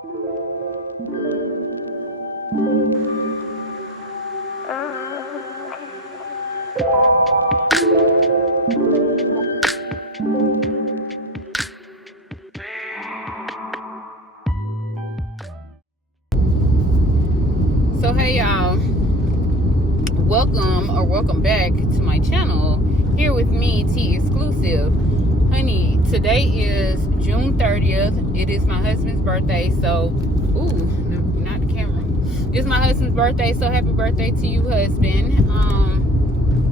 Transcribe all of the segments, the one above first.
So hey y'all, welcome back to my channel. Here with me, T Exclusive. Honey, today is June 30th. It is my husband's birthday, so not the camera. It's my husband's birthday, so happy birthday to you, husband.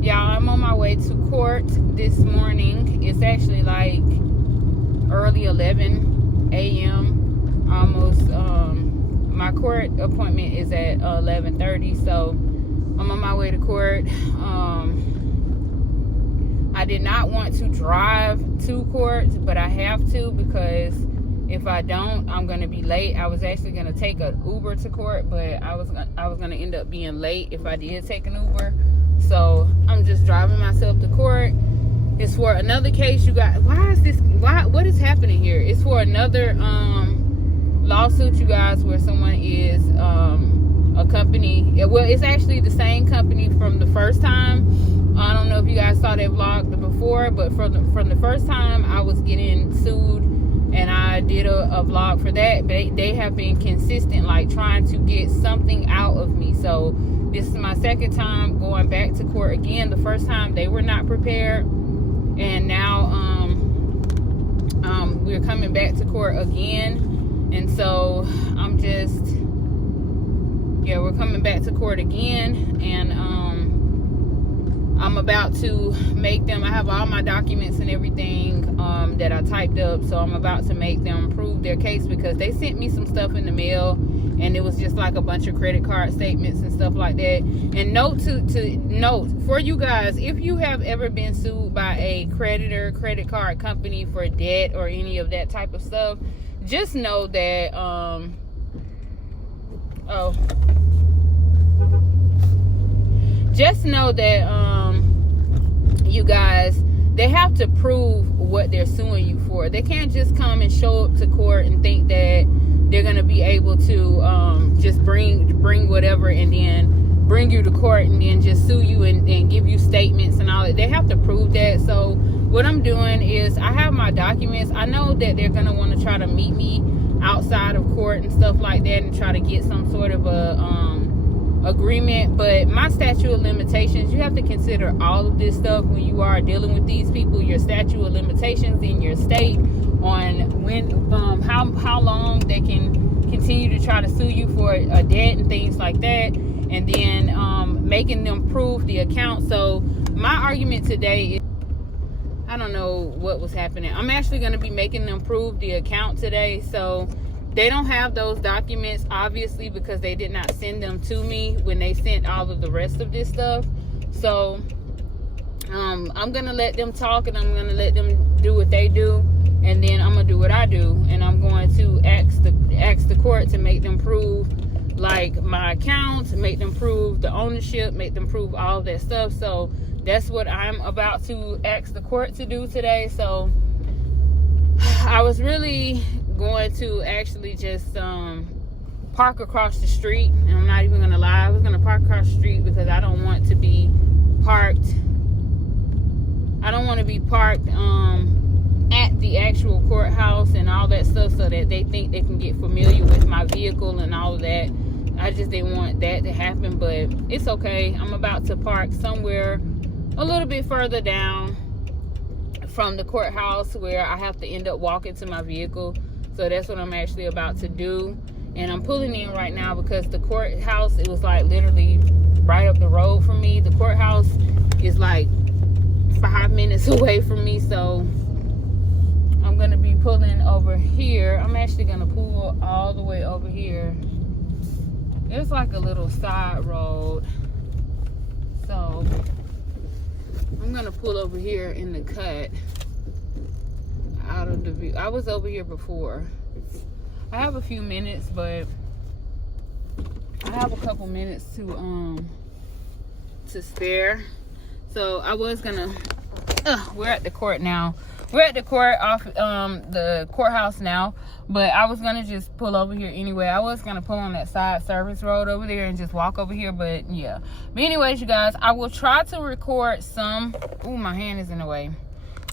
Y'all, I'm on my way to court this morning. It's actually like early 11 a.m. almost. My court appointment is at 11:30, so I'm on my way to court. I did not want to drive to court, but I have to, because if I don't, I'm gonna be late. I was actually gonna take an Uber to court, but I was gonna end up being late if I did take an Uber. So I'm just driving myself to court. It's for another case, you guys. What is happening here? It's for another lawsuit, you guys, where someone is a company. Well, it's actually the same company from the first time. I don't know if you guys saw that vlog before, but from the first time I was getting sued, and I did a vlog for that. They have been consistent, like trying to get something out of me. So this is my second time going back to court again. The first time they were not prepared, and now we're coming back to court again. And so we're coming back to court again, and I'm about to make them. I have all my documents and everything that I typed up, so I'm about to make them prove their case, because they sent me some stuff in the mail, and it was just like a bunch of credit card statements and stuff like that. And note for you guys, if you have ever been sued by a credit card company for debt or any of that type of stuff, just know that you guys, they have to prove what they're suing you for. They can't just come and show up to court and think that they're gonna be able to just bring whatever and then bring you to court and then just sue you and give you statements and all that. They have to prove that. So what I'm doing is, I have my documents. I know that they're gonna want to try to meet me outside of court and stuff like that, and try to get some sort of a agreement. But my statute of limitations, you have to consider all of this stuff when you are dealing with these people. Your statute of limitations in your state on when how long they can continue to try to sue you for a debt and things like that, and then making them prove the account. So my argument today is, I don't know what was happening. I'm actually going to be making them prove the account today. So they don't have those documents, obviously, because they did not send them to me when they sent all of the rest of this stuff. So I'm going to let them talk, and I'm going to let them do what they do, and then I'm going to do what I do. And I'm going to ask the court to make them prove, like, my accounts, make them prove the ownership, make them prove all of that stuff. So that's what I'm about to ask the court to do today. So I was really going to actually just park across the street, and I'm not even gonna lie, I was gonna park across the street because I don't want to be parked at the actual courthouse and all that stuff, so that they think they can get familiar with my vehicle and all of that. I just didn't want that to happen, but it's okay. I'm about to park somewhere a little bit further down from the courthouse, where I have to end up walking to my vehicle. So that's what I'm actually about to do. And I'm pulling in right now because the courthouse, it was like literally right up the road from me. The courthouse is like 5 minutes away from me. So I'm going to be pulling over here. I'm actually going to pull all the way over here. It's like a little side road. So I'm going to pull over here in the cut out of the view. I was over here before. I have a few minutes, but I have a couple minutes to spare. So I was gonna we're at the court now. we're at the the courthouse now, but I was gonna just pull over here anyway. I was gonna pull on that side service road over there and just walk over here, but yeah. But anyways, you guys, I will try to record some. Ooh, my hand is in the way.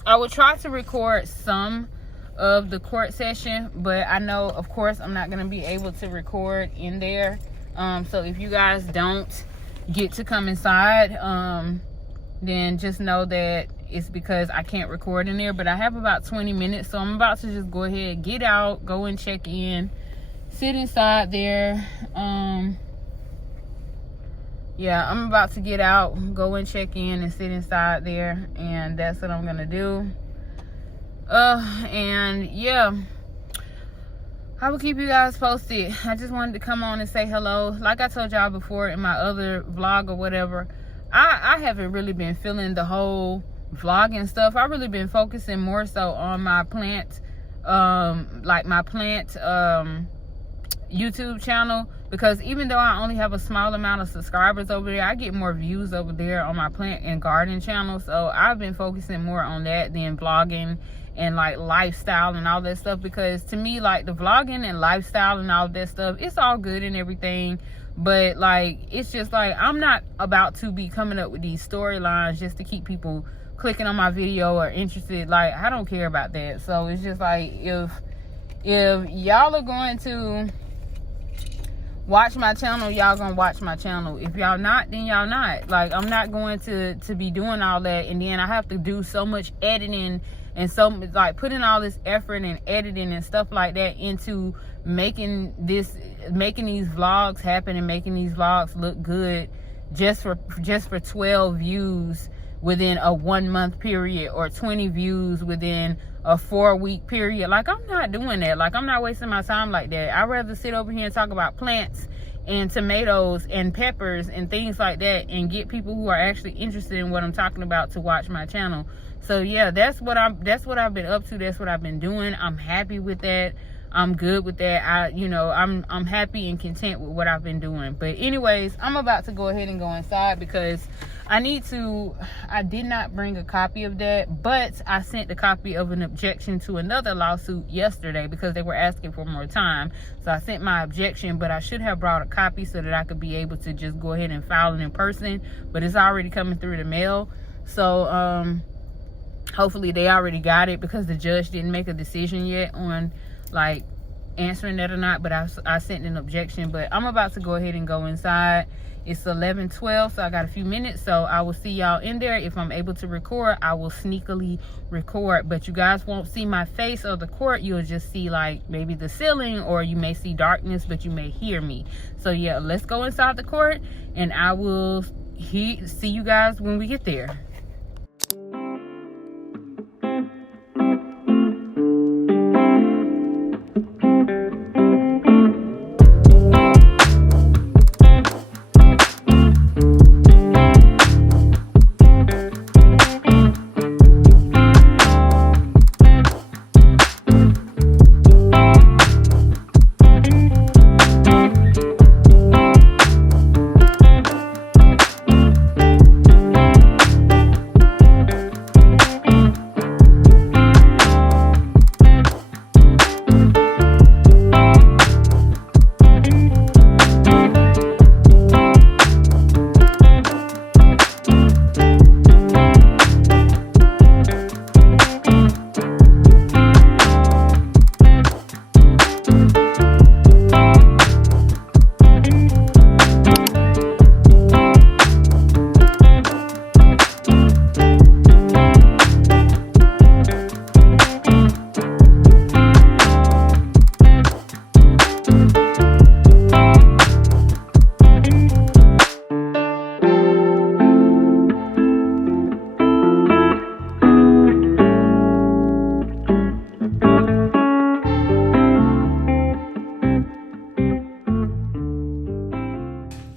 I will try to record some of the court session, but I know, of course, I'm not gonna be able to record in there. So if you guys don't get to come inside, then just know that it's because I can't record in there. But I have about 20 minutes, so I'm about to just go ahead, get out, go and check in, sit inside there. Yeah, I'm about to get out, go and check in and sit inside there, and that's what I'm gonna do. And yeah, I will keep you guys posted. I just wanted to come on and say hello. Like I told y'all before in my other vlog or whatever, I haven't really been feeling the whole vlogging stuff. I've really been focusing more so on my plant, like my plant YouTube channel, because even though I only have a small amount of subscribers over there, I get more views over there on my plant and garden channel. So I've been focusing more on that than vlogging and like lifestyle and all that stuff, because to me, like, the vlogging and lifestyle and all that stuff, it's all good and everything, but like, it's just like, I'm not about to be coming up with these storylines just to keep people clicking on my video or interested. Like, I don't care about that. So it's just like, if y'all are going to watch my channel, y'all gonna watch my channel. If y'all not, then y'all not. Like, I'm not going to be doing all that, and then I have to do so much editing and so like putting all this effort and editing and stuff like that into making these vlogs happen and making these vlogs look good just for 12 views within a 1 month period, or 20 views within a 4-week period. Like, I'm not doing that. Like, I'm not wasting my time like that. I'd rather sit over here and talk about plants and tomatoes and peppers and things like that, and get people who are actually interested in what I'm talking about to watch my channel. So yeah, that's what I've been up to. That's what I've been doing. I'm happy with that. I'm good with that. I'm happy and content with what I've been doing. But anyways, I'm about to go ahead and go inside, because I did not bring a copy of that, but I sent a copy of an objection to another lawsuit yesterday because they were asking for more time. So I sent my objection, but I should have brought a copy so that I could be able to just go ahead and file it in person, but it's already coming through the mail. So hopefully they already got it, because the judge didn't make a decision yet on like answering that or not. But I sent an objection. But I'm about to go ahead and go inside. It's 11:12, so I got a few minutes. So I will see y'all in there. If I'm able to record, I will sneakily record, but you guys won't see my face or the court. You'll just see like maybe the ceiling, or you may see darkness, but you may hear me. So yeah, let's go inside the court, and I will see you guys when we get there.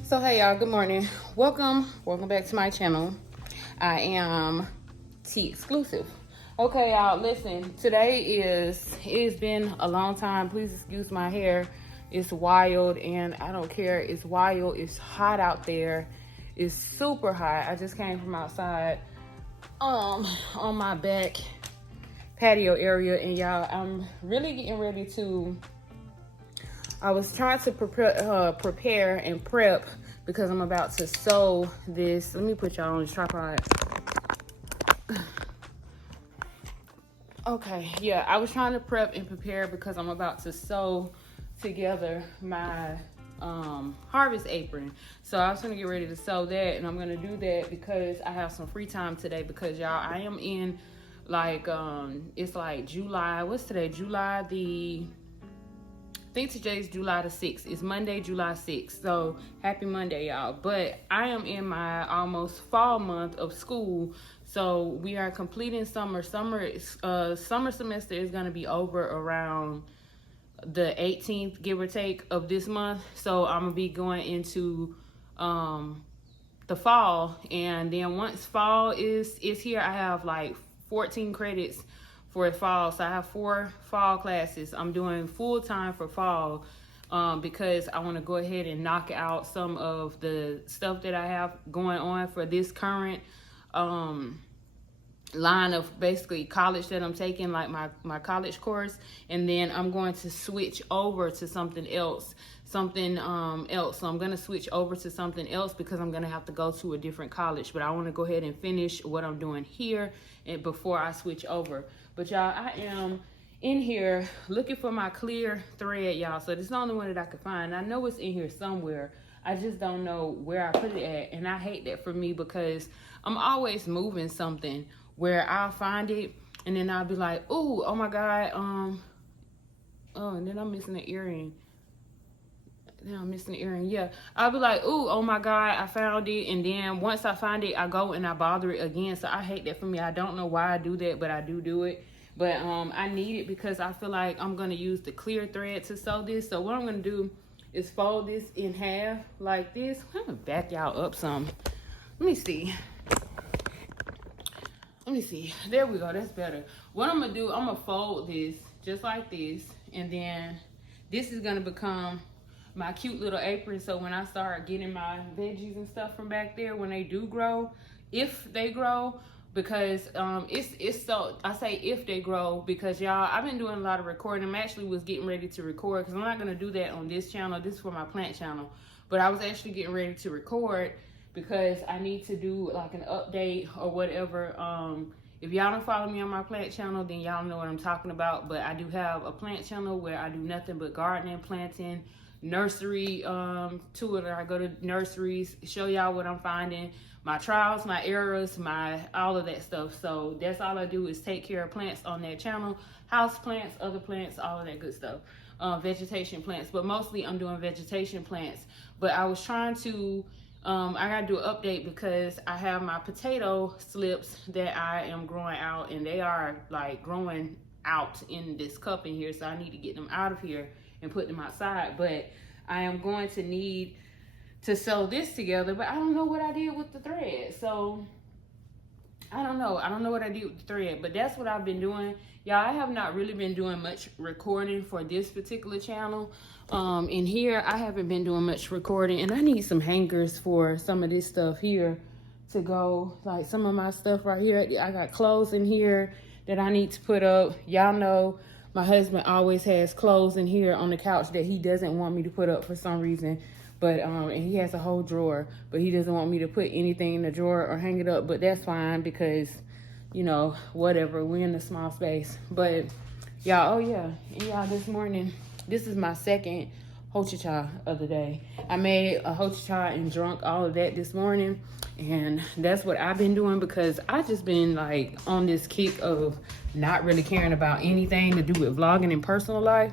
So hey y'all, good morning. Welcome back to my channel. I am T exclusive. Okay y'all, listen, it's been a long time. Please excuse my hair. It's wild, and I don't care. It's wild. It's hot out there. It's super hot. I just came from outside on my back patio area. And y'all, I'm really getting ready to, I was trying to prepare and prep because I'm about to sew this. Let me put y'all on this tripod. Okay, yeah, I was trying to prep and prepare because I'm about to sew together my harvest apron. So I was gonna get ready to sew that, and I'm gonna do that because I have some free time today, because y'all, I am in like it's like July, what's today? July the, I think today's July the 6th. It's Monday, July 6th. So happy Monday, y'all. But I am in my almost fall month of school. So we are completing summer. Summer semester is going to be over around the 18th, give or take, of this month. So I'm going to be going into the fall. And then once fall is here, I have like 14 credits for fall. So I have 4 fall classes. I'm doing full time for fall because I want to go ahead and knock out some of the stuff that I have going on for this current line of basically college that I'm taking, like my college course. And then I'm going to switch over to something else. So I'm going to switch over to something else because I'm going to have to go to a different college. But I want to go ahead and finish what I'm doing here and before I switch over. But y'all, I am in here looking for my clear thread, y'all. So this is the only one that I could find. I know it's in here somewhere. I just don't know where I put it at. And I hate that for me because I'm always moving something where I'll find it and then I'll be like, ooh, oh my God. Oh, and then I'm missing an earring. Now I'm missing the earring. Yeah, I'll be like, ooh, oh my God, I found it. And then once I find it, I go and I bother it again. So I hate that for me. I don't know why I do that, but I do it. But I need it because I feel like I'm going to use the clear thread to sew this. So what I'm going to do is fold this in half like this. I'm going to back y'all up some. Let me see. There we go. That's better. What I'm going to do, I'm going to fold this just like this. And then this is going to become my cute little apron. So when I start getting my veggies and stuff from back there, when they do grow, if they grow, because it's so, I say if they grow because y'all, I've been doing a lot of recording. I actually was getting ready to record because I'm not going to do that on this channel. This is for my plant channel. But I was actually getting ready to record because I need to do like an update or whatever. If y'all don't follow me on my plant channel, then y'all know what I'm talking about. But I do have a plant channel where I do nothing but gardening, planting, nursery tour. I go to nurseries, show y'all what I'm finding, my trials, my errors, my all of that stuff. So that's all I do is take care of plants on that channel, house plants, other plants, all of that good stuff, vegetation plants. But mostly I'm doing vegetation plants. But I was trying to I gotta do an update because I have my potato slips that I am growing out, and they are like growing out in this cup in here. So I need to get them out of here and put them outside. But I am going to need to sew this together, but I don't know what I did with the thread. So I don't know what I did with the thread, but that's what I've been doing. Y'all, I have not really been doing much recording for this particular channel. In here, I haven't been doing much recording, and I need some hangers for some of this stuff here to go, like some of my stuff right here. I got clothes in here that I need to put up. Y'all know my husband always has clothes in here on the couch that he doesn't want me to put up for some reason. But, and he has a whole drawer, but he doesn't want me to put anything in the drawer or hang it up. But that's fine because, you know, whatever, we're in a small space. But y'all, oh yeah, and y'all, this morning, this is my second hochicha of the day. I made a hochicha and drunk all of that this morning. And that's what I've been doing because I just been like on this kick of not really caring about anything to do with vlogging and personal life.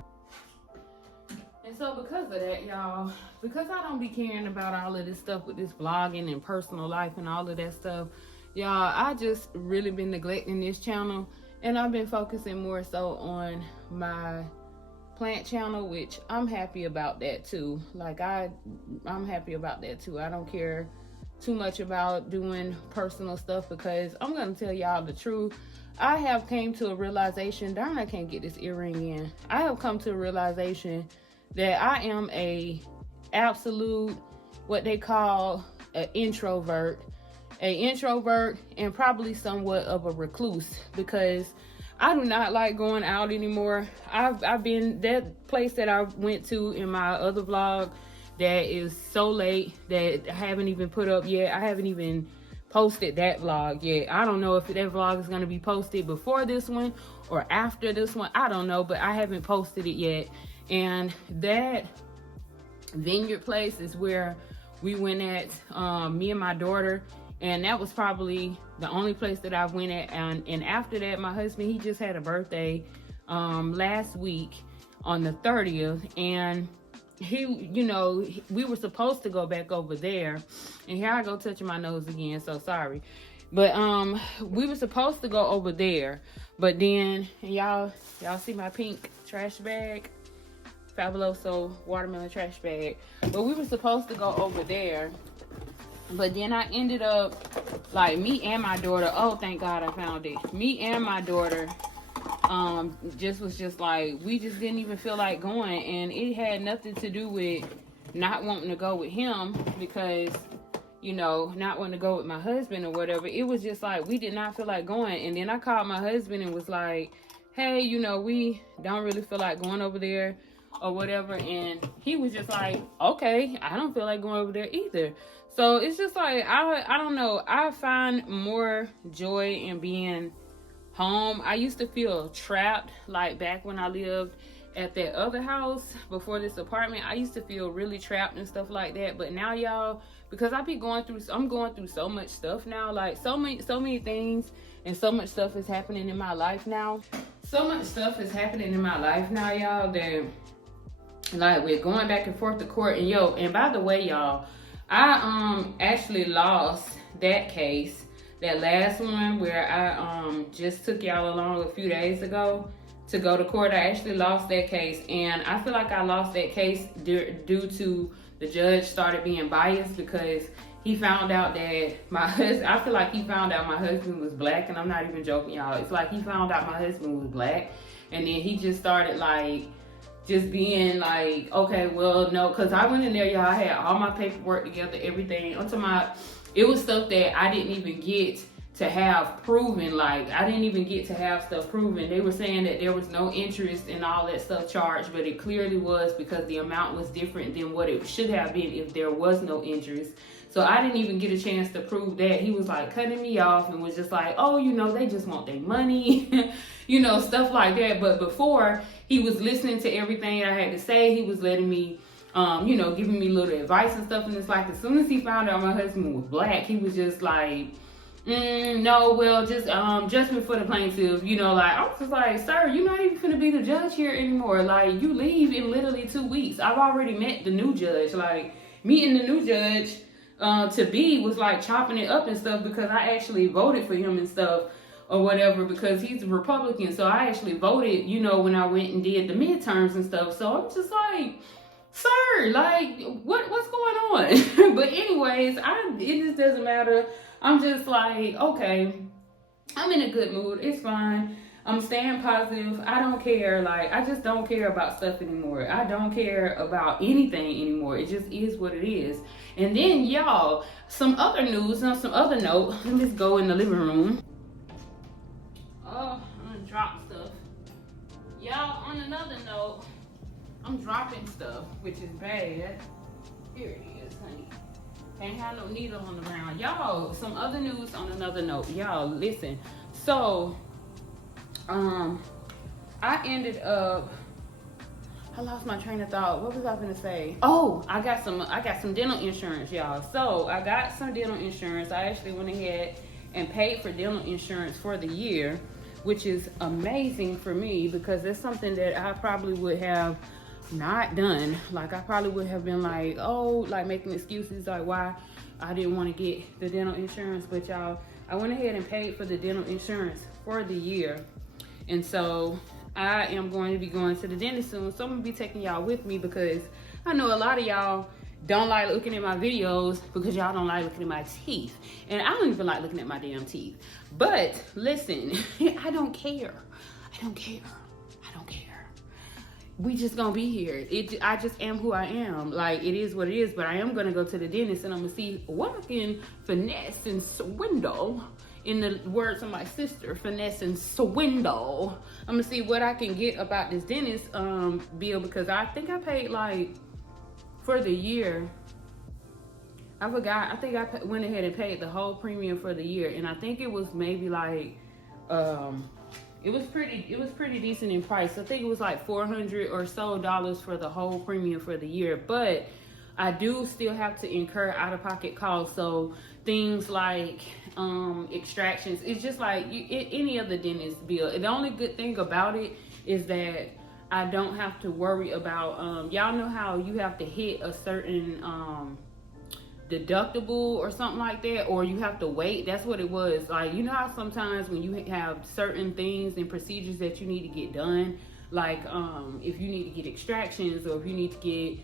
And so because of that, y'all, because I don't be caring about all of this stuff with this vlogging and personal life and all of that stuff, y'all, I just really been neglecting this channel. And I've been focusing more so on my plant channel, which I'm happy about that too. Like I'm happy about that too. I don't care too much about doing personal stuff because I'm gonna tell y'all the truth. I have came to a realization, darn, I can't get this earring in. I have come to a realization that I am a absolute, what they call an introvert and probably somewhat of a recluse, because I do not like going out anymore. I've been, that place that I went to in my other vlog that is so late that I haven't even put up yet. I haven't even posted that vlog yet. I don't know if that vlog is going to be posted before this one or after this one. I don't know, but I haven't posted it yet. And that vineyard place is where we went at, me and my daughter, and that was probably the only place that I went at. And after that, my husband, he just had a birthday last week on the 30th, and he, you know, we were supposed to go back over there, and here I go touching my nose again, so sorry. But we were supposed to go over there, but then, y'all see my pink trash bag, Fabuloso watermelon trash bag. But we were supposed to go over there, but then I ended up, like, me and my daughter, oh, thank God I found it. Me and my daughter was like, we just didn't even feel like going, and it had nothing to do with not wanting to go with him, because, you know, not wanting to go with my husband or whatever. It was just like, we did not feel like going. And then I called my husband and was like, hey, you know, we don't really feel like going over there or whatever. And he was just like, okay, I don't feel like going over there either. So it's just like, I don't know. I find more joy in being home. I used to feel trapped, like back when I lived at that other house before this apartment. I used to feel really trapped and stuff like that. But now, y'all, because I'm going through so much stuff now, like so many things, and so much stuff is happening in my life now. So much stuff is happening in my life now, y'all, that, like, we're going back and forth to court. And and by the way, y'all, I actually lost that case, that last one where I just took y'all along a few days ago to go to court. I actually lost that case, and I feel like I lost that case due to the judge started being biased, because he found out that my husband, I feel like he found out my husband was black, and I'm not even joking, y'all. It's like he found out my husband was black, and then he just started like just being like, okay, well, no, because I went in there, y'all, I had all my paperwork together, everything. It was stuff that I didn't even get to have proven. Like, I didn't even get to have stuff proven. They were saying that there was no interest and all that stuff charged, but it clearly was, because the amount was different than what it should have been if there was no interest. So I didn't even get a chance to prove that. He was like cutting me off and was just like, oh, you know, they just want their money, you know, stuff like that. But before, he was listening to everything I had to say. He was letting me, you know, giving me little advice and stuff. And it's like, as soon as he found out my husband was black, he was just like, no, well, just judgment for the plaintiff, you know. Like, I was just like, sir, you're not even gonna be the judge here anymore. Like, you leave in literally 2 weeks. I've already met the new judge. Like, meeting the new judge to be was like chopping it up and stuff, because I actually voted for him and stuff or whatever, because he's a Republican. So I actually voted, you know, when I went and did the midterms and stuff. So I'm just like, sir, like, what's going on? But anyways, it just doesn't matter. I'm just like, okay, I'm in a good mood. It's fine. I'm staying positive. I don't care. Like, I just don't care about stuff anymore. I don't care about anything anymore. It just is what it is. And then, y'all, some other news, on some other note, let me just go in the living room. Oh, I'm gonna drop stuff. Y'all, on another note, I'm dropping stuff, which is bad. Here it is, honey. Can't have no needle on the ground. Y'all, some other news on another note. Y'all, listen. So, I ended up, I lost my train of thought. What was I gonna say? Oh, I got some dental insurance, y'all. So I got some dental insurance. I actually went ahead and paid for dental insurance for the year, which is amazing for me, because it's something that I probably would have not done. Like, I probably would have been like, oh, like making excuses like why I didn't want to get the dental insurance. But y'all, I went ahead and paid for the dental insurance for the year. And so I am going to be going to the dentist soon. So I'm gonna be taking y'all with me, because I know a lot of y'all don't like looking at my videos because y'all don't like looking at my teeth. And I don't even like looking at my damn teeth. But listen, I don't care. I don't care. I don't care. We just gonna be here. I just am who I am. Like, it is what it is. But I am gonna go to the dentist, and I'm gonna see what I can finesse and swindle in the words of my sister, finesse and swindle. I'm gonna see what I can get about this dentist bill, because I think I paid like for the year. I forgot. I think I went ahead and paid the whole premium for the year, and I think it was maybe like it was pretty decent in price. I think it was like $400 or so for the whole premium for the year, but I do still have to incur out-of-pocket costs. So things like extractions, it's just like any other dentist bill. The only good thing about it is that I don't have to worry about y'all know how you have to hit a certain deductible or something like that, or you have to wait. That's what it was. Like, you know how sometimes when you have certain things and procedures that you need to get done, like if you need to get extractions, or if you need to get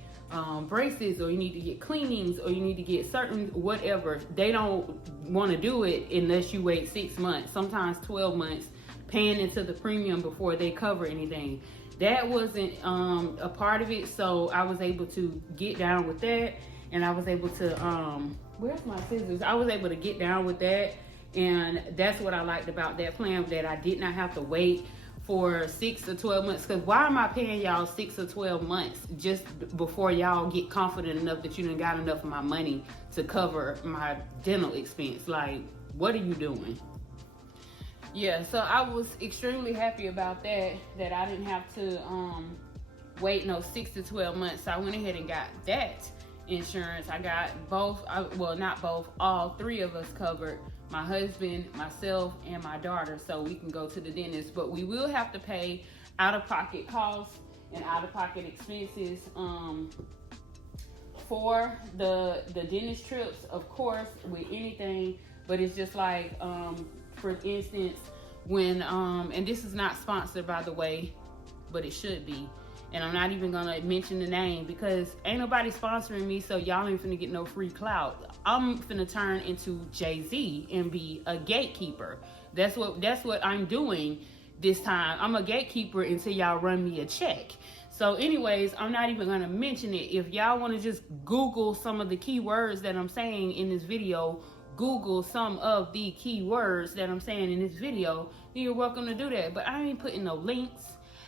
braces, or you need to get cleanings, or you need to get certain whatever, they don't want to do it unless you wait 6 months, sometimes 12 months, paying into the premium before they cover anything. That wasn't a part of it, so I was able to get down with that, and I was able to where's my scissors? I was able to get down with that, and that's what I liked about that plan, that I did not have to wait for 6 or 12 months. Because why am I paying y'all 6 or 12 months just before y'all get confident enough that you done got enough of my money to cover my dental expense? Like, what are you doing? Yeah, so I was extremely happy about that I didn't have to wait no 6 to 12 months. So I went ahead and got that insurance. I got both, well, not both, all three of us covered. My husband, myself, and my daughter, so we can go to the dentist. But we will have to pay out-of-pocket costs and out-of-pocket expenses for the dentist trips, of course, with anything. But it's just like, for instance, when and this is not sponsored, by the way, but it should be. And I'm not even gonna mention the name because ain't nobody sponsoring me, so y'all ain't finna get no free clout. I'm finna turn into Jay-Z and be a gatekeeper. That's what I'm doing this time. I'm a gatekeeper until y'all run me a check. So anyways, I'm not even gonna mention it. If y'all wanna just Google some of the keywords that I'm saying in this video, Google some of the keywords that I'm saying in this video, then you're welcome to do that. But I ain't putting no links.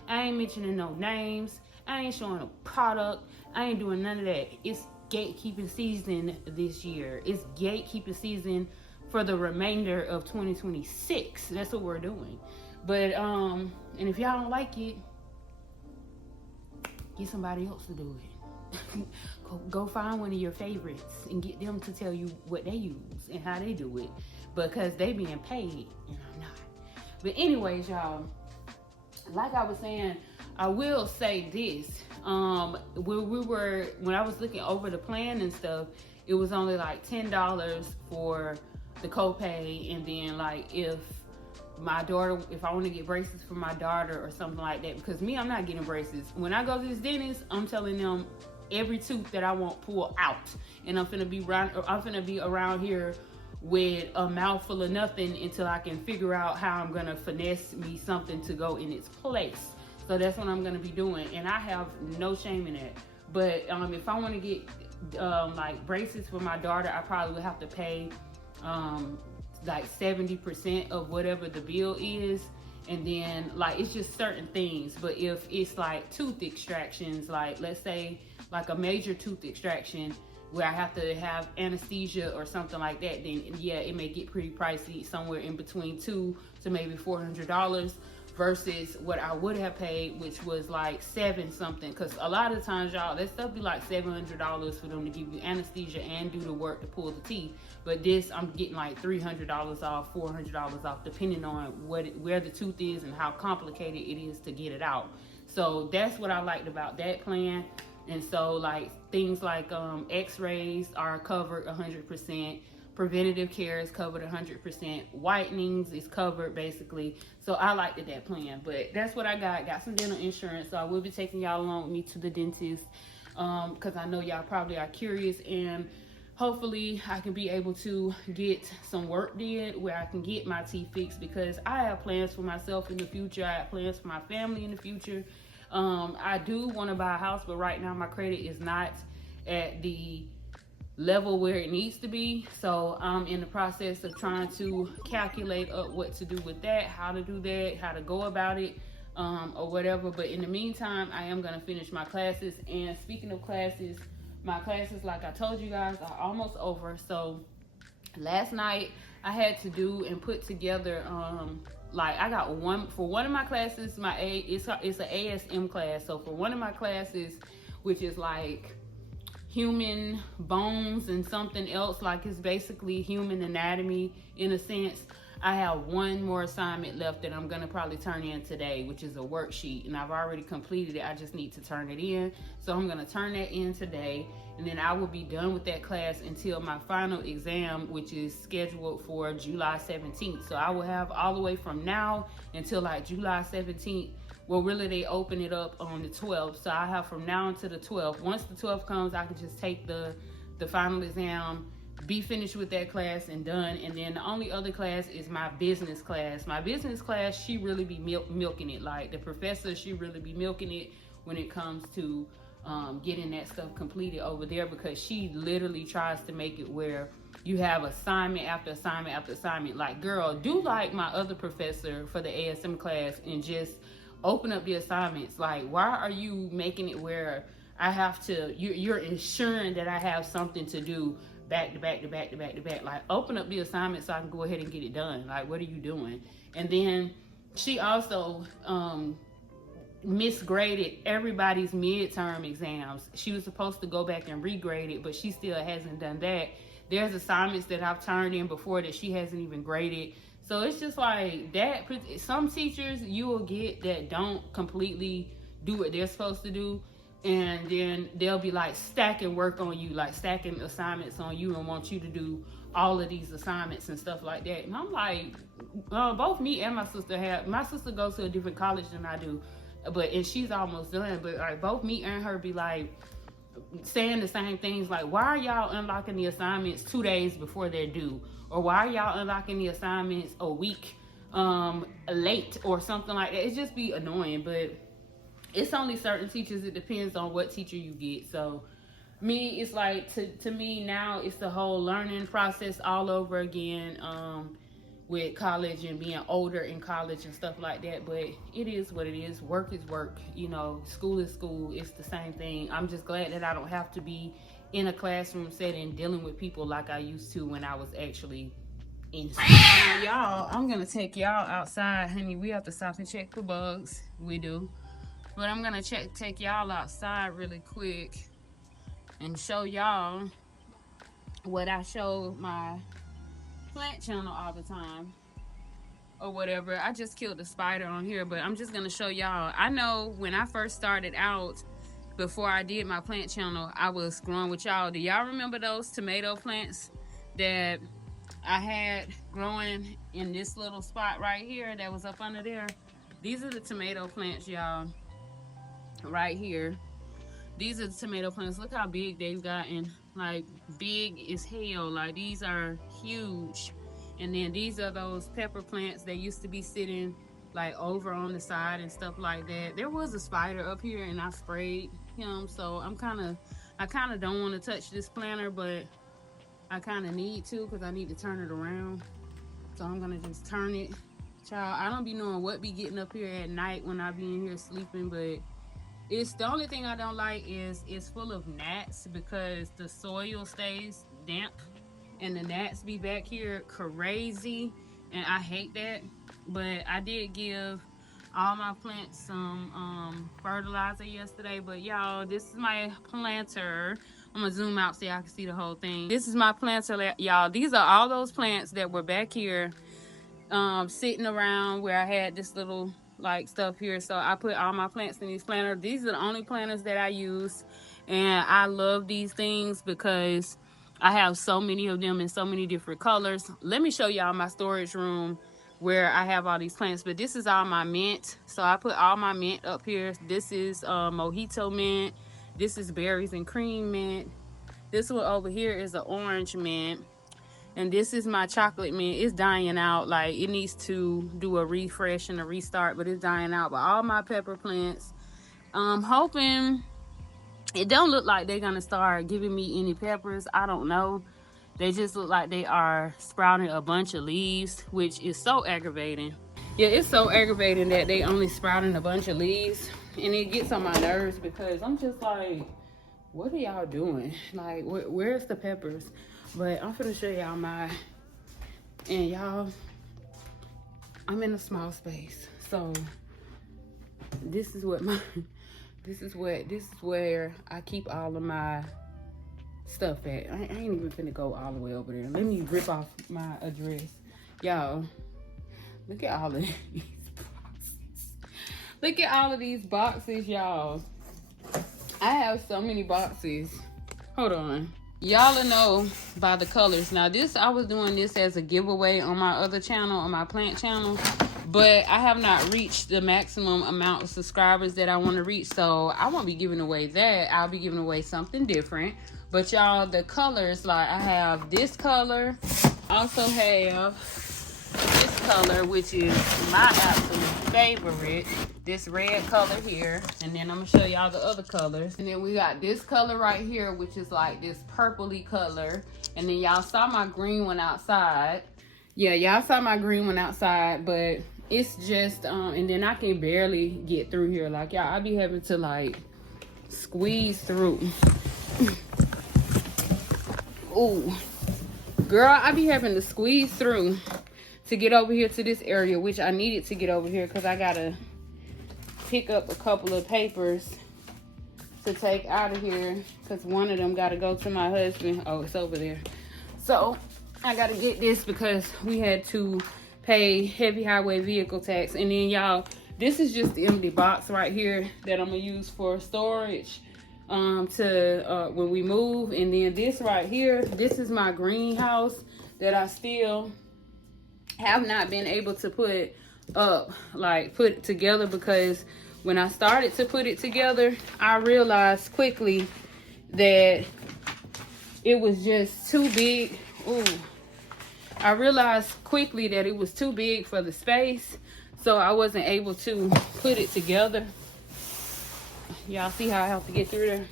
I ain't mentioning no names. I ain't showing a product. I ain't doing none of that. It's gatekeeping season this year. It's gatekeeping season for the remainder of 2026. That's what we're doing. But and if y'all don't like it, get somebody else to do it. Go find one of your favorites and get them to tell you what they use and how they do it, because they being paid and I'm not. But anyways, y'all, like I was saying, I will say this. When I was looking over the plan and stuff, it was only like $10 for the copay, and then like if I want to get braces for my daughter or something like that, because me, I'm not getting braces. When I go to this dentist, I'm telling them every tooth that I want pulled out, and I'm finna be around here with a mouthful of nothing until I can figure out how I'm gonna finesse me something to go in its place. So that's what I'm gonna be doing, and I have no shame in it. But if I want to get like braces for my daughter, I probably would have to pay like 70% of whatever the bill is, and then like it's just certain things. But if it's like tooth extractions, like let's say like a major tooth extraction where I have to have anesthesia or something like that, then yeah, it may get pretty pricey, somewhere in between $200 to maybe $400 versus what I would have paid, which was like $7 something. Because a lot of times, y'all, that stuff be like $700 for them to give you anesthesia and do the work to pull the teeth. But this, I'm getting like $300 off, $400 off, depending on where the tooth is and how complicated it is to get it out. So that's what I liked about that plan. And so like things like x-rays are covered 100%, preventative care is covered 100%, whitenings is covered basically. So I liked that plan. But that's what I got some dental insurance. So I will be taking y'all along with me to the dentist, because I know y'all probably are curious, and hopefully I can be able to get some work did where I can get my teeth fixed, because I have plans for myself in the future. I have plans for my family in the future. I do want to buy a house, but right now my credit is not at the level where it needs to be. So I'm in the process of trying to calculate up what to do with that, how to do that, how to go about it, or whatever. But in the meantime, I am going to finish my classes. And speaking of classes, my classes, like I told you guys, are almost over. So last night I had to do and put together, like I got one for one of my classes. It's an ASM class. So for one of my classes, which is like human bones and something else, like it's basically human anatomy in a sense, I have one more assignment left that I'm gonna probably turn in today, which is a worksheet, and I've already completed it. I just need to turn it in. So I'm gonna turn that in today, and then I will be done with that class until my final exam, which is scheduled for July 17th. So I will have all the way from now until like July 17th. Well, really, they open it up on the 12th. So I have from now until the 12th. Once the 12th comes, I can just take the final exam, be finished with that class and done. And then the only other class is my business class. My business class, she really be milking it. Like the professor, she really be milking it when it comes to getting that stuff completed over there, because she literally tries to make it where you have assignment after assignment after assignment. Like, girl, do like my other professor for the ASM class and just open up the assignments. Like, why are you making it where I have to, you're ensuring that I have something to do back to back to back to back to back? Like, open up the assignment so I can go ahead and get it done. Like, what are you doing? And then she also misgraded everybody's midterm exams. She was supposed to go back and regrade it, but she still hasn't done that. There's assignments that I've turned in before that she hasn't even graded. So it's just like that. Some teachers you will get that don't completely do what they're supposed to do, and then they'll be like stacking work on you, like stacking assignments on you, and want you to do all of these assignments and stuff like that. And I'm like, both me and my sister goes to a different college than I do, and she's almost done. But like both me and her be like saying the same things, like, why are y'all unlocking the assignments 2 days before they're due? Or why are y'all unlocking the assignments a week late or something like that? It just be annoying. But it's only certain teachers. It depends on what teacher you get. So me, it's like, to me now, it's the whole learning process all over again, with college and being older in college and stuff like that. But it is what it is. Work is work. You know, school is school. It's the same thing. I'm just glad that I don't have to be in a classroom setting dealing with people like I used to when I was actually in school. Y'all, I'm gonna take y'all outside, honey. We have to stop and check for bugs. We do. But I'm gonna take y'all outside really quick and show y'all what I show my plant channel all the time or whatever. I just killed a spider on here, but I'm just gonna show y'all. I know when I first started out, before I did my plant channel, I was growing with y'all. Do y'all remember those tomato plants that I had growing in this little spot right here that was up under there? These are the tomato plants, y'all, right here. These are the tomato plants. Look how big they've gotten. Like, big as hell. Like, these are huge. And then these are those pepper plants that used to be sitting like over on the side and stuff like that. There was a spider up here and I sprayed him, so I kind of don't want to touch this planter, but I kind of need to, because I need to turn it around. So I'm gonna just turn it. Child, I don't be knowing what be getting up here at night when I be in here sleeping, but it's the only thing I don't like is it's full of gnats, because the soil stays damp and the gnats be back here crazy, and I hate that. But I did give all my plants some fertilizer yesterday. But y'all, this is my planter. I'm gonna zoom out so y'all can see the whole thing. This is my planter, y'all. These are all those plants that were back here sitting around where I had this little like stuff here. So I put all my plants in these planters. These are the only planters that I use, and I love these things because I have so many of them in so many different colors. Let me show y'all my storage room where I have all these plants. But this is all my mint. So I put all my mint up here. This is mojito mint. This is berries and cream mint. This one over here is an orange mint. And this is my chocolate mint. It's dying out. Like, it needs to do a refresh and a restart, but it's dying out. But all my pepper plants, I'm hoping It don't look like they're gonna start giving me any peppers. I don't know. They just look like they are sprouting a bunch of leaves, which is so aggravating. Yeah, it's so aggravating that they only sprouting a bunch of leaves, and it gets on my nerves because I'm just like, what are y'all doing? Like, where's the peppers? But I'm finna show y'all my, and y'all, I'm in a small space, so this is what my, this is where I keep all of my stuff at. I ain't even finna go all the way over there. Let me rip off my address, y'all. Look at all of these boxes. Look at all of these boxes, y'all. I have so many boxes. Hold on. Y'all will know by the colors. Now this, I was doing this as a giveaway on my other channel, on my plant channel. But I have not reached the maximum amount of subscribers that I want to reach. So I won't be giving away that. I'll be giving away something different. But y'all, the colors, like I have this color. Also have this color, which is my absolute favorite, this red color here, and then I'm gonna show y'all the other colors. And then we got this color right here, which is like this purpley color, and then y'all saw my green one outside. Yeah, y'all saw my green one outside, but it's just and then I can barely get through here. Like y'all, I be having to like squeeze through. Ooh, girl, I be having to squeeze through to get over here to this area, which I needed to get over here because I gotta pick up a couple of papers to take out of here because one of them gotta go to my husband. Oh, it's over there. So I gotta get this because we had to pay heavy highway vehicle tax. And then y'all, this is just the empty box right here that I'm gonna use for storage when we move. And then this right here, this is my greenhouse that I still have not been able to put up, like put together, because when I started to put it together, I realized quickly that it was just too big. Ooh, I realized quickly that it was too big for the space, so I wasn't able to put it together. Y'all see how I have to get through there?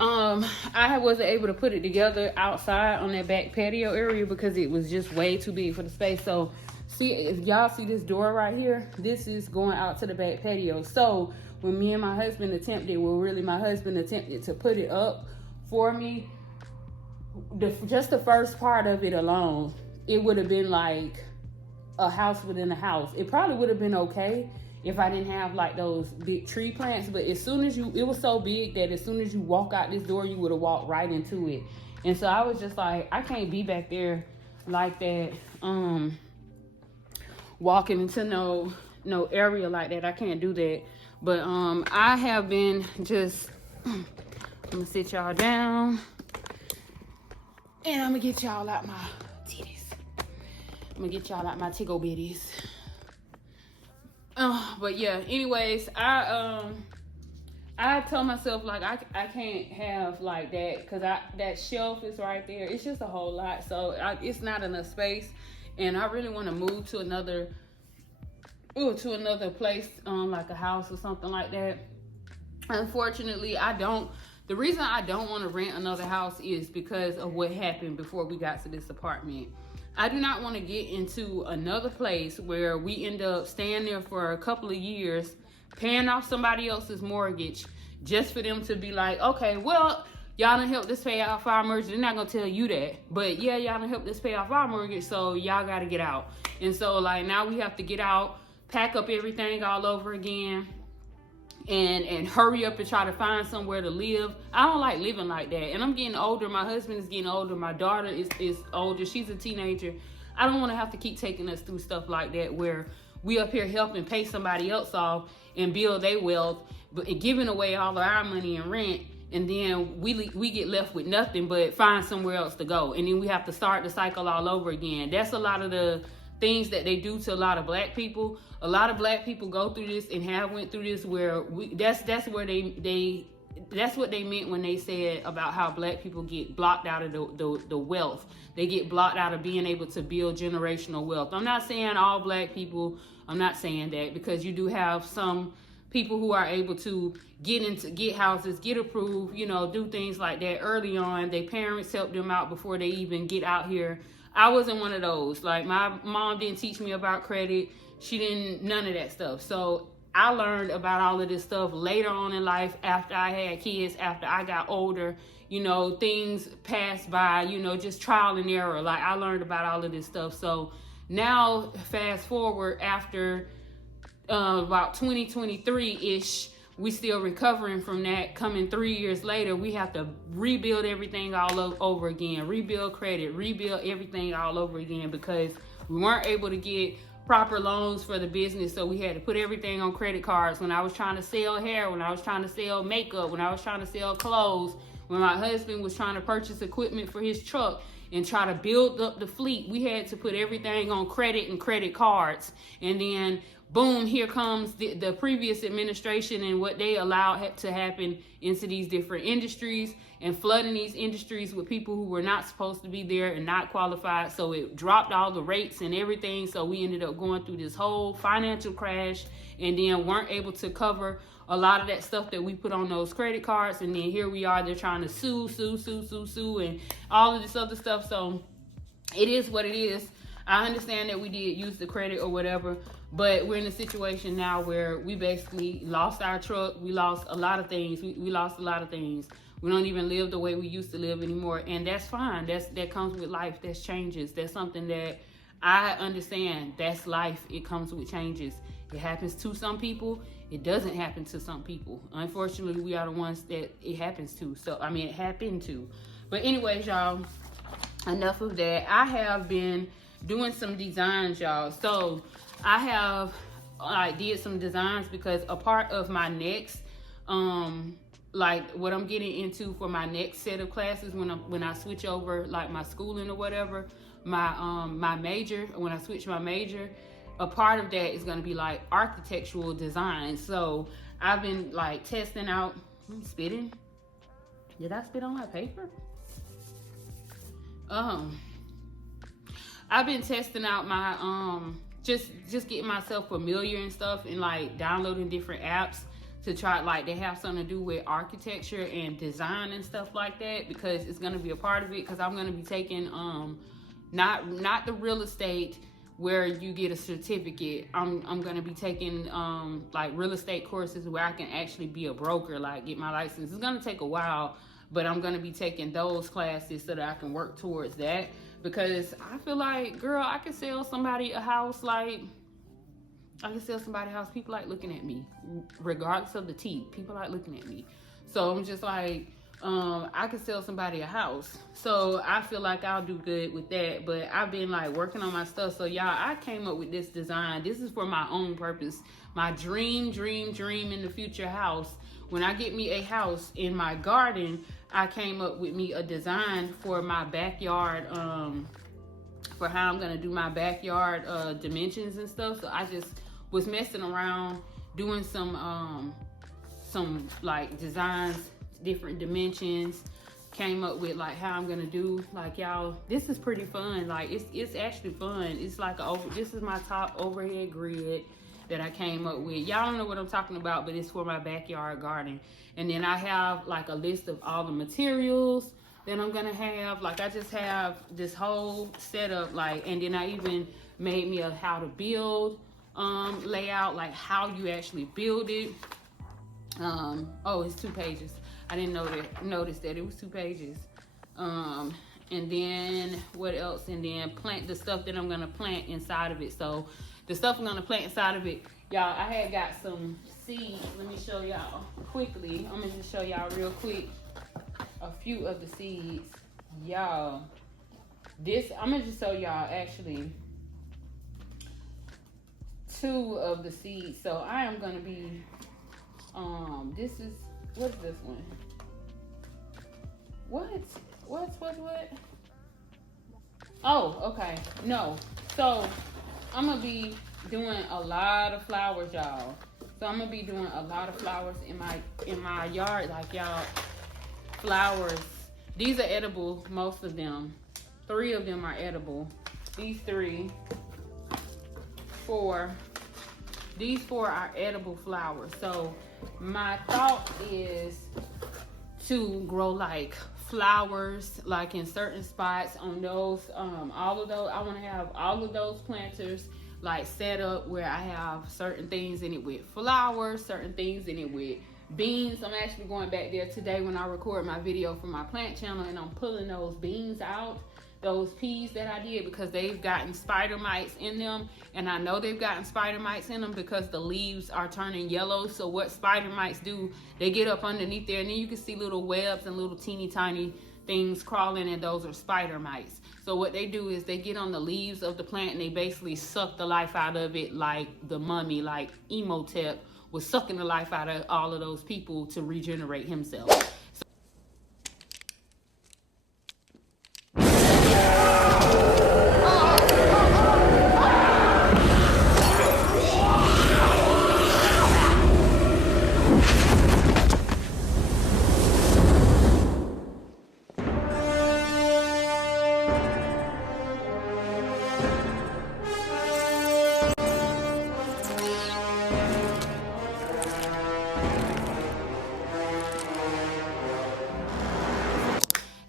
I wasn't able to put it together outside on that back patio area because it was just way too big for the space. So see, if y'all see this door right here, this is going out to the back patio. So when me and my husband attempted, my husband attempted to put it up for me, just the first part of it alone, it would have been like a house within a house. It probably would have been okay if I didn't have like those big tree plants, but as soon as it was so big that as soon as you walk out this door, you would have walked right into it. And so I was just like, I can't be back there like that, walking into no area like that. I can't do that. But I have been just, I'm gonna sit y'all down and I'm gonna get y'all out my titties. I'm gonna get y'all out my tickle bitties. But yeah, anyways, I told myself like I can't have like that because that shelf is right there. It's just a whole lot, so it's not enough space, and I really want to move to another place, like a house or something like that. Unfortunately, the reason I don't want to rent another house is because of what happened before we got to this apartment. I do not want to get into another place where we end up staying there for a couple of years, paying off somebody else's mortgage, just for them to be like, okay, well, y'all done helped us pay off our mortgage. They're not going to tell you that. But yeah, y'all done helped us pay off our mortgage, so y'all got to get out. And so, like, now we have to get out, pack up everything all over again, and hurry up and try to find somewhere to live. I don't like living like that. And I'm getting older. My husband is getting older. My daughter is older. She's a teenager. I don't want to have to keep taking us through stuff like that where we up here helping pay somebody else off and build their wealth, but giving away all of our money in rent, and then we get left with nothing but find somewhere else to go. And then we have to start the cycle all over again. That's a lot of the things that they do to a lot of black people. A lot of black people go through this and have went through this where that's what they meant when they said about how black people get blocked out of the wealth. They get blocked out of being able to build generational wealth. I'm not saying all black people, I'm not saying that, because you do have some people who are able to get houses, get approved, you know, do things like that early on. Their parents help them out before they even get out here. I wasn't one of those. Like, my mom didn't teach me about credit. She didn't, none of that stuff. So I learned about all of this stuff later on in life, after I had kids, after I got older. You know, things passed by, you know, just trial and error. Like, I learned about all of this stuff. So now, fast forward, after about 2023-ish, we still recovering from that. Coming 3 years later, we have to rebuild everything all over again, rebuild credit, rebuild everything all over again, because we weren't able to get proper loans for the business. So we had to put everything on credit cards. When I was trying to sell hair, when I was trying to sell makeup, when I was trying to sell clothes, when my husband was trying to purchase equipment for his truck and try to build up the fleet, we had to put everything on credit and credit cards. And then boom, here comes the previous administration and what they allowed to happen into these different industries, and flooding these industries with people who were not supposed to be there and not qualified. So it dropped all the rates and everything. So we ended up going through this whole financial crash, and then weren't able to cover a lot of that stuff that we put on those credit cards. And then here we are, they're trying to sue, and all of this other stuff. So it is what it is. I understand that we did use the credit or whatever, but we're in a situation now where we basically lost our truck. We lost a lot of things. We lost a lot of things. We don't even live the way we used to live anymore. And that's fine. That comes with life. That's changes. That's something that I understand. That's life. It comes with changes. It happens to some people. It doesn't happen to some people. Unfortunately, we are the ones that it happens to. So, I mean, it happened to. But anyways, y'all, enough of that. I have been doing some designs, y'all. So I have did some designs because a part of my next like what I'm getting into for my next set of classes, when I switch over like my schooling or whatever, my major, when I switch my major, a part of that is going to be like architectural design. So I've been like testing out, spitting. Did I spit on my paper? I've been testing out my just getting myself familiar and stuff, and like downloading different apps to try, like they have something to do with architecture and design and stuff like that, because it's going to be a part of it. Because I'm going to be taking not the real estate where you get a certificate. I'm going to be taking like real estate courses where I can actually be a broker, like get my license. It's going to take a while, but I'm going to be taking those classes so that I can work towards that. Because I feel like, girl, I can sell somebody a house. Like, I can sell somebody a house. People like looking at me, regardless of the teeth. People like looking at me. So I'm just like, I can sell somebody a house. So I feel like I'll do good with that. But I've been like working on my stuff. So y'all, I came up with this design. This is for my own purpose. My dream in the future house. When I get me a house in my garden, I came up with me a design for my backyard, for how I'm gonna do my backyard dimensions and stuff. So I just was messing around doing some like designs, different dimensions. Came up with like how I'm gonna do, like, y'all, this is pretty fun. Like it's actually fun. It's like this is my top overhead grid that I came up with. Y'all don't know what I'm talking about, but it's for my backyard garden. And then I have like a list of all the materials that I'm gonna have. Like I just have this whole setup, like, and then I even made me a how to build layout, like how you actually build it. Oh, it's 2 pages. I didn't notice that it was 2 pages. And then what else? And then plant the stuff that I'm gonna plant inside of it. So the stuff I'm gonna plant inside of it, y'all, I had got some seeds. Let me show y'all quickly. I'm gonna just show y'all real quick a few of the seeds. Y'all, I'm gonna just show y'all actually 2 of the seeds. So I am gonna be, what is this one? What? Oh, okay, no. So I'm gonna be doing a lot of flowers, y'all. So I'm gonna be doing a lot of flowers in my yard, like, y'all, flowers. These are edible, most of them. 3 of them are edible. These 3, 4. These 4 are edible flowers. So my thought is to grow like flowers like in certain spots on those all of those. I want to have all of those planters like set up where I have certain things in it with flowers, certain things in it with beans. I'm actually going back there today when I record my video for my plant channel, and I'm pulling those beans out, those peas that I did, because they've gotten spider mites in them. And I know they've gotten spider mites in them because the leaves are turning yellow. So what spider mites do, they get up underneath there, and then you can see little webs and little teeny tiny things crawling, and those are spider mites. So what they do is they get on the leaves of the plant and they basically suck the life out of it, like the mummy, like Imhotep was sucking the life out of all of those people to regenerate himself.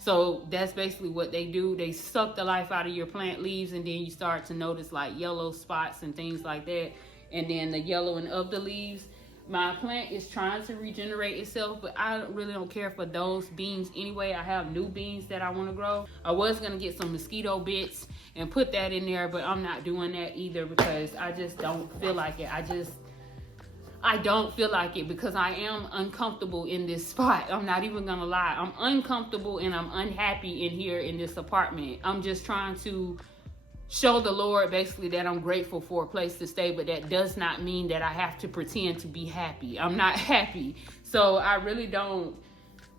So that's basically what they do. They suck the life out of your plant leaves, and then you start to notice like yellow spots and things like that. And then the yellowing of the leaves. My plant is trying to regenerate itself, but I really don't care for those beans anyway. I have new beans that I want to grow. I was going to get some mosquito bits and put that in there, but I'm not doing that either because I just don't feel like it. I don't feel like it because I am uncomfortable in this spot. I'm not even gonna lie. I'm uncomfortable and I'm unhappy in here in this apartment. I'm just trying to show the Lord basically that I'm grateful for a place to stay, but that does not mean that I have to pretend to be happy. I'm not happy. So I really don't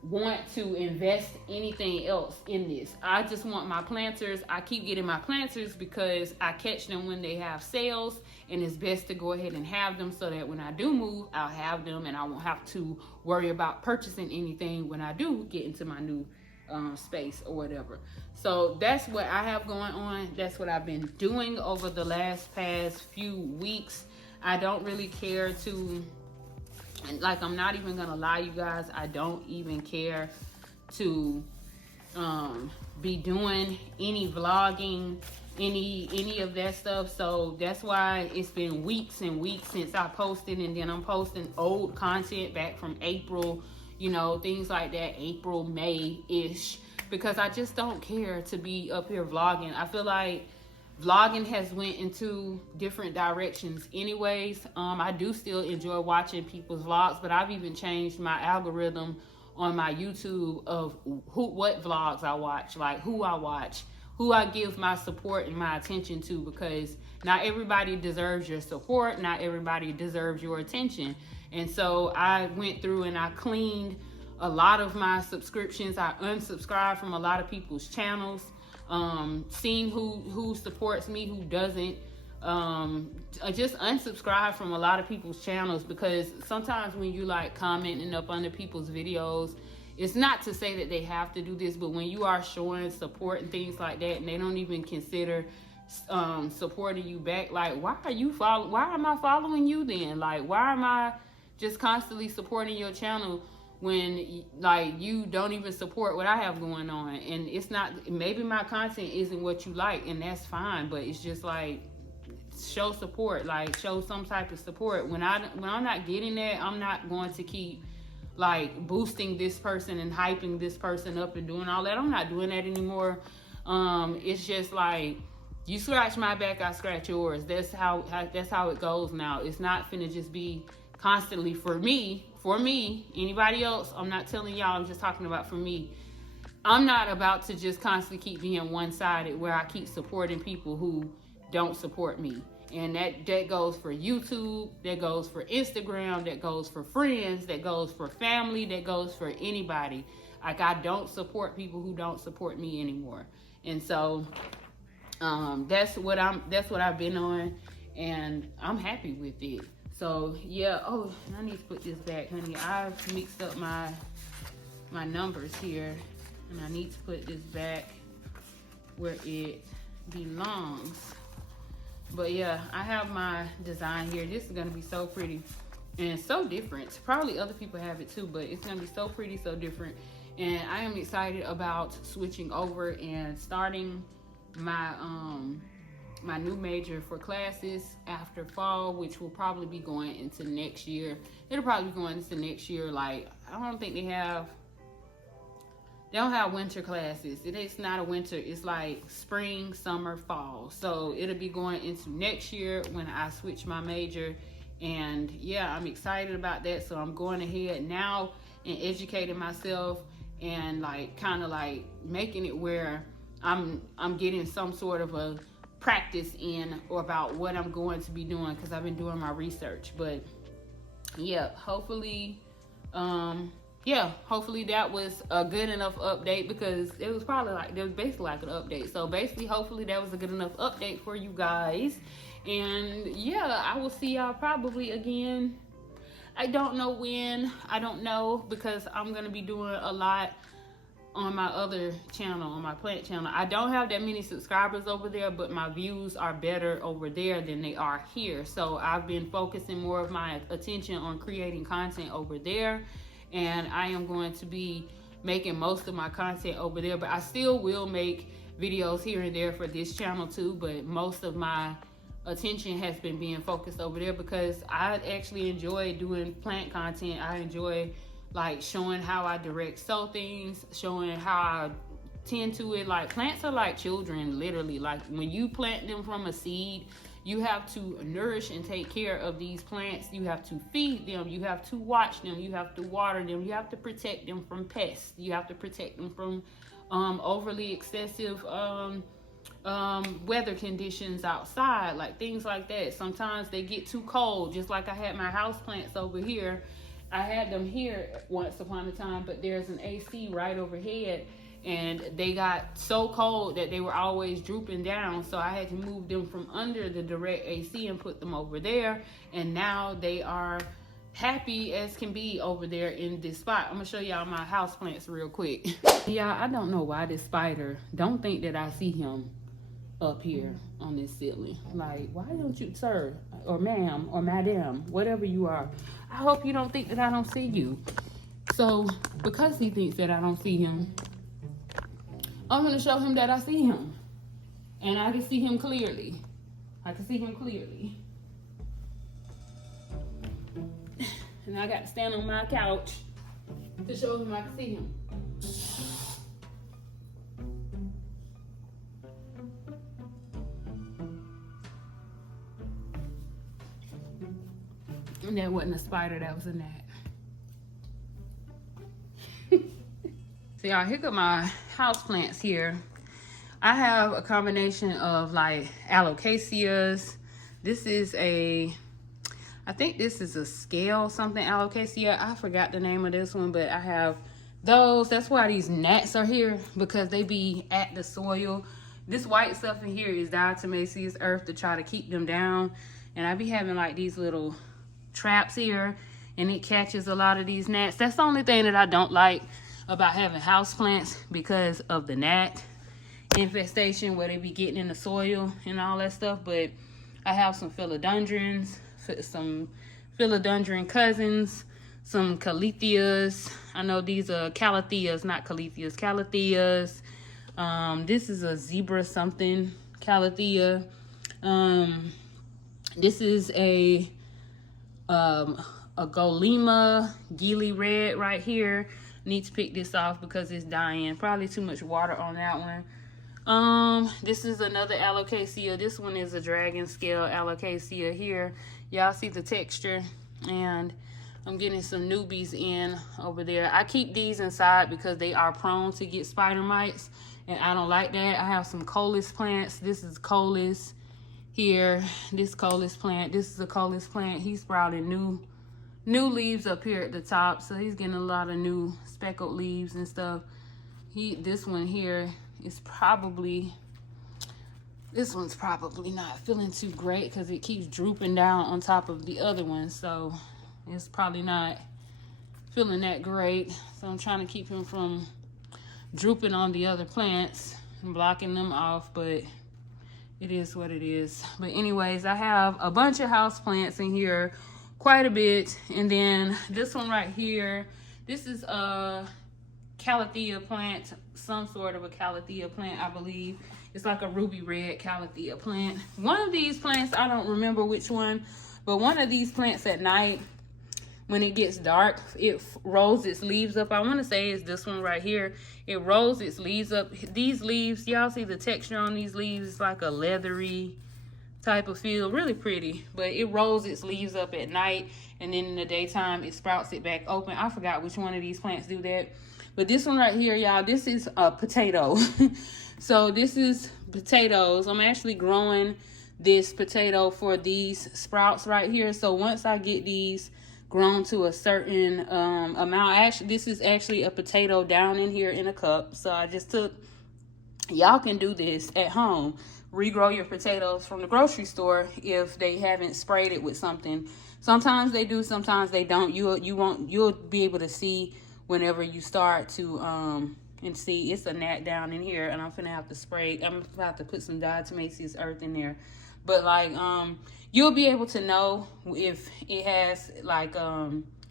want to invest anything else in this. I just want my planters. I keep getting my planters because I catch them when they have sales, and it's best to go ahead and have them so that when I do move, I'll have them and I won't have to worry about purchasing anything when I do get into my new space or whatever. So that's what I have going on. That's what I've been doing over the past few weeks. I don't really care to, like, I'm not even gonna lie, you guys, I don't even care to be doing any vlogging, any of that stuff. So that's why it's been weeks and weeks since I posted, and then I'm posting old content back from April, you know, things like that, April, May-ish, because I just don't care to be up here vlogging. I feel like vlogging has went into different directions anyways. I do still enjoy watching people's vlogs, but I've even changed my algorithm on my YouTube of what vlogs I watch, like who I watch, who I give my support and my attention to, because not everybody deserves your support, not everybody deserves your attention. And so I went through and I cleaned a lot of my subscriptions. I unsubscribed from a lot of people's channels, seeing who supports me, who doesn't. I just unsubscribe from a lot of people's channels, because sometimes when you like commenting up under people's videos, it's not to say that they have to do this, but when you are showing support and things like that, and they don't even consider supporting you back, like, why am I following you then? Like, why am I just constantly supporting your channel when like you don't even support what I have going on? And it's not, maybe my content isn't what you like, and that's fine, but it's just like, show support, like show some type of support. When I'm not getting that, I'm not going to keep like boosting this person and hyping this person up and doing all that. I'm not doing that anymore. It's just like, you scratch my back, I scratch yours. That's how it goes now. It's not finna just be constantly for me. Anybody else, I'm not telling y'all, I'm just talking about for me. I'm not about to just constantly keep being one-sided where I keep supporting people who don't support me. And that goes for YouTube, that goes for Instagram, that goes for friends, that goes for family, that goes for anybody. Like, I don't support people who don't support me anymore. And so that's what I've been on, and I'm happy with it. So yeah, oh, I need to put this back, honey. I've mixed up my numbers here, and I need to put this back where it belongs. But yeah, I have my design here. This is gonna be so pretty and so different. Probably other people have it too, but it's gonna be so pretty, so different. And I am excited about switching over and starting my my new major for classes after fall, which will probably be going into next year. It'll probably be going into next year. Like, I don't think they don't have winter classes. It's not a winter, it's like spring, summer, fall. So it'll be going into next year when I switch my major. And yeah, I'm excited about that. So I'm going ahead now and educating myself and like kind of like making it where I'm getting some sort of a practice in or about what I'm going to be doing, because I've been doing my research. But yeah, hopefully hopefully that was a good enough update, because it was basically like an update. So basically, hopefully that was a good enough update for you guys. And yeah, I will see y'all probably again. I don't know when, I don't know, because I'm gonna be doing a lot on my other channel, on my plant channel. I don't have that many subscribers over there, but my views are better over there than they are here. So I've been focusing more of my attention on creating content over there, and I am going to be making most of my content over there. But I still will make videos here and there for this channel too, but most of my attention has been being focused over there, because I actually enjoy doing plant content. I enjoy like showing how I direct sow things, showing how I tend to it. Like, plants are like children, literally. Like, when you plant them from a seed, you have to nourish and take care of these plants. You have to feed them, you have to watch them, you have to water them, you have to protect them from pests, you have to protect them from overly excessive weather conditions outside, like things like that. Sometimes they get too cold, just like I had my house plants over here. I had them here once upon a time, but there's an AC right overhead, and they got so cold that they were always drooping down. So I had to move them from under the direct AC and put them over there. And now they are happy as can be over there in this spot. I'm gonna show y'all my house plants real quick. Y'all, I don't know why this spider don't think that I see him up here on this ceiling. Like, why don't you, sir, or ma'am, or madam, whatever you are, I hope you don't think that I don't see you. So because he thinks that I don't see him, I'm gonna show him that I see him, and I can see him clearly. I can see him clearly. And I got to stand on my couch to show him I can see him. And that wasn't a spider, that was a gnat. So y'all, here got my house plants here. I have a combination of like alocasias. This is I think this is a scale something alocasia. I forgot the name of this one, but I have those. That's why these gnats are here, because they be at the soil. This white stuff in here is diatomaceous earth to try to keep them down. And I be having like these little traps here, and it catches a lot of these gnats. That's the only thing that I don't like about having house plants, because of the gnat infestation where they be getting in the soil and all that stuff. But I have some philodendrons, some philodendron cousins, some caletheas. I know these are caletheas, not caletheas, caletheas. This is a zebra something calethea. This is a Golema Gili Red right here. Need to pick this off because it's dying. Probably too much water on that one. This is another alocasia. This one is a dragon scale alocasia here. Y'all see the texture, and I'm getting some newbies in over there. I keep these inside because they are prone to get spider mites, and I don't like that. I have some colis plants. This is colis here. This colis plant. This is a colis plant. He's sprouting new leaves up here at the top, so he's getting a lot of new speckled leaves and stuff. This one here is probably, this one's probably not feeling too great because it keeps drooping down on top of the other one, so it's probably not feeling that great. So I'm trying to keep him from drooping on the other plants and blocking them off. But it is what it is. But anyways, I have a bunch of house plants in here, quite a bit. And then this one right here, this is a calathea plant, some sort of a calathea plant, I believe. It's like a ruby red calathea plant. One of these plants, I don't remember which one, but one of these plants at night, when it gets dark, it rolls its leaves up. I want to say it's this one right here. It rolls its leaves up. These leaves, y'all see the texture on these leaves? It's like a leathery type of feel. Really pretty. But it rolls its leaves up at night, and then in the daytime, it sprouts it back open. I forgot which one of these plants do that. But this one right here, y'all, this is a potato. So this is potatoes. I'm actually growing this potato for these sprouts right here. So once I get these grown to a certain amount, this is actually a potato down in here in a cup. So I just took, y'all can do this at home, regrow your potatoes from the grocery store if they haven't sprayed it with something. Sometimes they do, sometimes they don't. You'll be able to see whenever you start to and see it's a gnat down in here, and I'm gonna have to spray. I'm gonna have to put some diatomaceous earth in there. But like you'll be able to know if it has like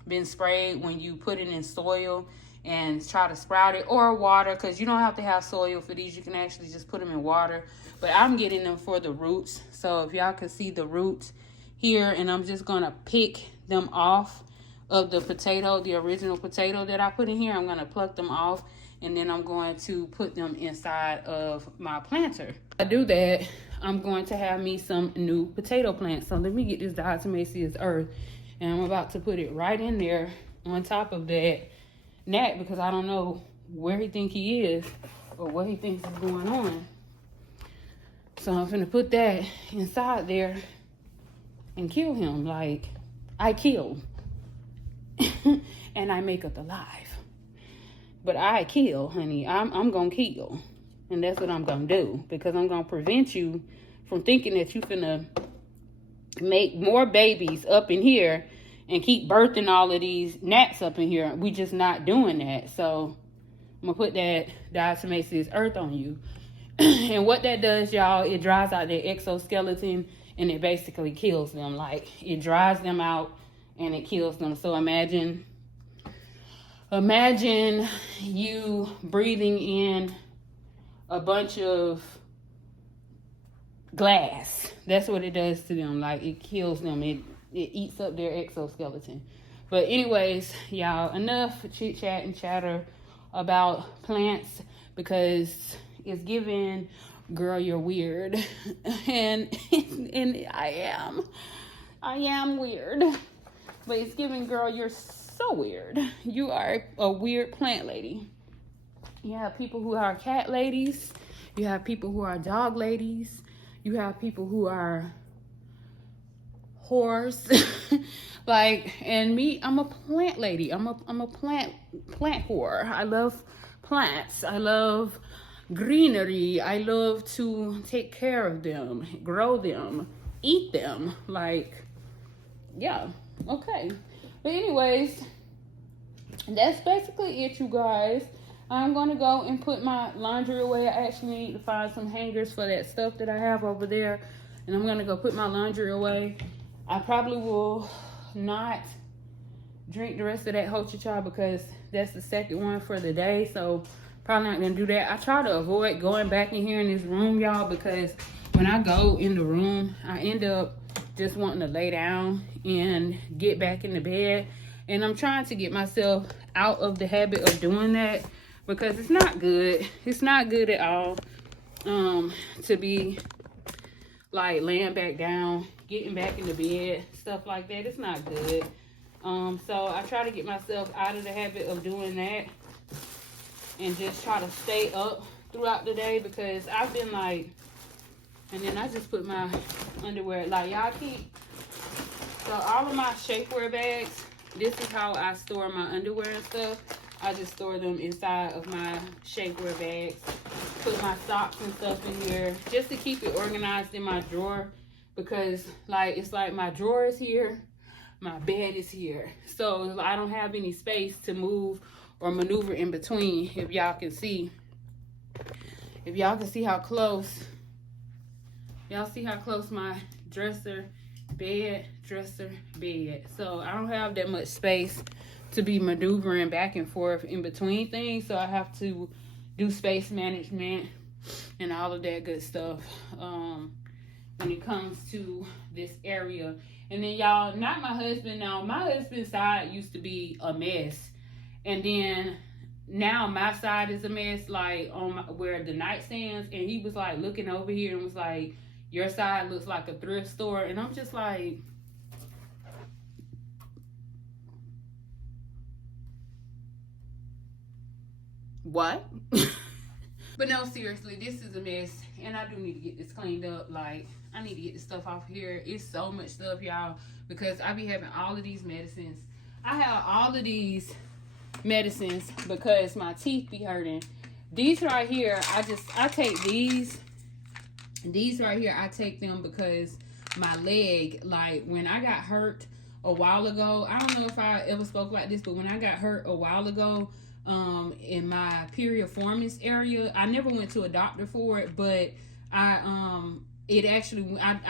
been sprayed when you put it in soil and try to sprout it, or water, because you don't have to have soil for these. You can actually just put them in water. But I'm getting them for the roots. So if y'all can see the roots here, and I'm just gonna pick them off of the potato, the original potato that I put in here. I'm gonna pluck them off, and then I'm going to put them inside of my planter. I do that, I'm going to have me some new potato plants. So let me get this diatomaceous earth, and I'm about to put it right in there on top of that gnat, because I don't know where he think he is or what he thinks is going on. So I'm gonna put that inside there and kill him. Like, I kill and I make up alive. But I kill, honey. I'm gonna kill. And that's what I'm gonna do, because I'm gonna prevent you from thinking that you finna make more babies up in here and keep birthing all of these gnats up in here. We just not doing that. So I'm gonna put that diatomaceous earth on you. And what that does, y'all, it dries out their exoskeleton, and it basically kills them. Like, it dries them out and it kills them. So imagine you breathing in a bunch of glass. That's what it does to them. Like, it kills them. It eats up their exoskeleton. But anyways, y'all, enough chit chat and chatter about plants, because it's giving, girl, you're weird. and I am weird. But it's giving, girl, you're so weird. You are a weird plant lady. You have people who are cat ladies. You have people who are dog ladies. You have people who are horse. Like, and me, I'm a plant lady. I'm a plant whore. I love plants. I love greenery. I love to take care of them, grow them, eat them. Like, yeah, okay. But anyways, that's basically it, you guys. I'm gonna go and put my laundry away. I actually need to find some hangers for that stuff that I have over there, and I'm gonna go put my laundry away. I probably will not drink the rest of that hochicha, because that's the second one for the day, so probably not gonna do that. I try to avoid going back in here in this room, y'all, because when I go in the room, I end up just wanting to lay down and get back in the bed, and I'm trying to get myself out of the habit of doing that, because it's not good. It's not good at all to be like laying back down, getting back in the bed, stuff like that. It's not good. So I try to get myself out of the habit of doing that and just try to stay up throughout the day, because I've been like, and then I just put my underwear, like, y'all keep, so all of my shapewear bags, this is how I store my underwear and stuff. I just store them inside of my shapewear bags. Put my socks and stuff in here just to keep it organized in my drawer, because like, it's like my drawer is here, my bed is here. So I don't have any space to move or maneuver in between. If y'all can see how close Y'all see how close my dresser, bed. So I don't have that much space to be maneuvering back and forth in between things. So I have to do space management and all of that good stuff when it comes to this area. And then y'all, not my husband now. My husband's side used to be a mess. And then now my side is a mess, like on where the nightstands. And he was like looking over here and was like, your side looks like a thrift store. And I'm just like, what? But no, seriously, this is a mess. And I do need to get this cleaned up. Like, I need to get this stuff off here. It's so much stuff, y'all, because I be having all of these medicines. I have all of these medicines because my teeth be hurting. These right here, I take these right here, I take them because my leg, like when I got hurt a while ago, I don't know if I ever spoke like this, but when I got hurt a while ago, in my piriformis area, I never went to a doctor for it, but I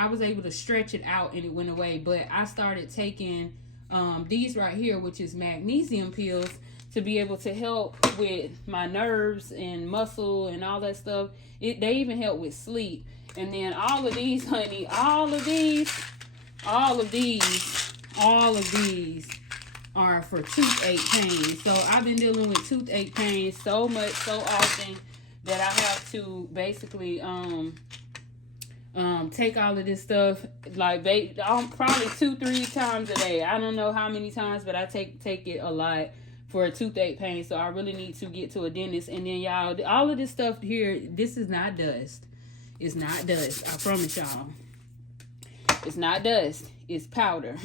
was able to stretch it out and it went away. But I started taking these right here, which is magnesium pills, to be able to help with my nerves and muscle and all that stuff. They even help with sleep. And then all of these, honey, all of these are for toothache pain. So I've been dealing with toothache pain so much, so often, that I have to basically take all of this stuff like probably 2-3 times a day. I don't know how many times, but I take it a lot for a toothache pain. So I really need to get to a dentist. And then y'all, all of this stuff here, this is not dust. It's not dust. I promise y'all. It's not dust. It's powder.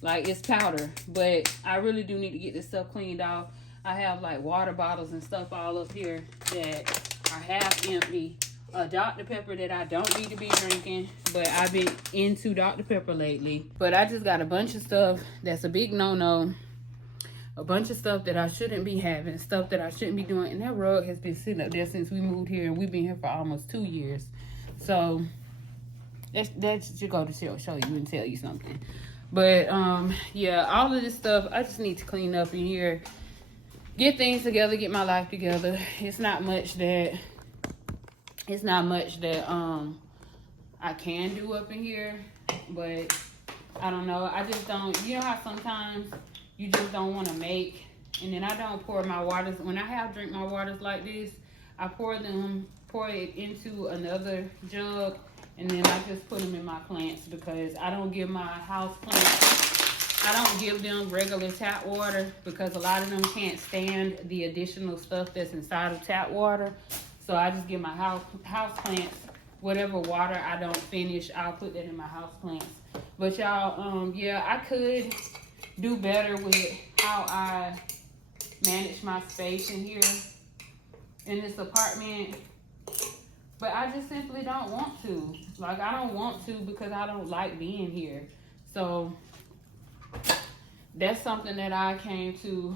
Like, it's powder. But I really do need to get this stuff cleaned off. I have like water bottles and stuff all up here that are half empty. Dr. Pepper that I don't need to be drinking, but I've been into Dr. Pepper lately. But I just got a bunch of stuff that's a big no-no. A bunch of stuff that I shouldn't be having, stuff that I shouldn't be doing. And that rug has been sitting up there since we moved here, and we've been here for almost 2 years. So that should go to show you and tell you something. But yeah, all of this stuff, I just need to clean up in here, get things together, get my life together. It's not much that I can do up in here, but I don't know. I just don't, you know how sometimes you just don't want to make, and then I don't pour my waters. When I drink my waters like this, I pour it into another jug, and then I just put them in my plants, because I don't give my house plants, I don't give them regular tap water, because a lot of them can't stand the additional stuff that's inside of tap water. So I just give my house plants whatever water I don't finish, I'll put that in my house plants. But y'all, yeah, I could do better with how I manage my space in here in this apartment, but I just simply don't want to. Like, I don't want to because I don't like being here. So that's something that I came to